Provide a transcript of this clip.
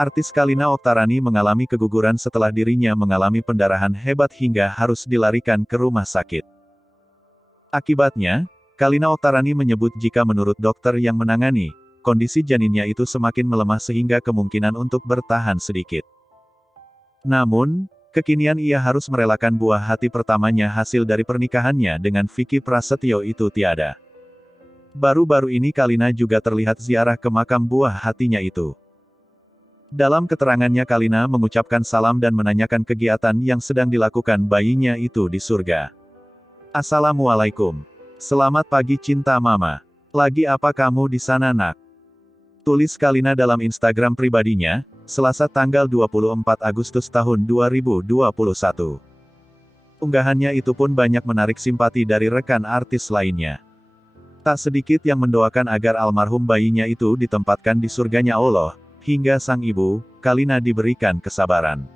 Artis Kalina Oktarani mengalami keguguran setelah dirinya mengalami pendarahan hebat hingga harus dilarikan ke rumah sakit. Akibatnya, Kalina Oktarani menyebut jika menurut dokter yang menangani, kondisi janinnya itu semakin melemah sehingga kemungkinan untuk bertahan sedikit. Namun, kekinian ia harus merelakan buah hati pertamanya hasil dari pernikahannya dengan Vicky Prasetyo itu tiada. Baru-baru ini Kalina juga terlihat ziarah ke makam buah hatinya itu. Dalam keterangannya Kalina mengucapkan salam dan menanyakan kegiatan yang sedang dilakukan bayinya itu di surga. Assalamualaikum. Selamat pagi cinta mama. Lagi apa kamu di sana nak? Tulis Kalina dalam Instagram pribadinya, Selasa tanggal 24 Agustus tahun 2021. Unggahannya itu pun banyak menarik simpati dari rekan artis lainnya. Tak sedikit yang mendoakan agar almarhum bayinya itu ditempatkan di surganya Allah, hingga sang ibu, Kalina diberikan kesabaran.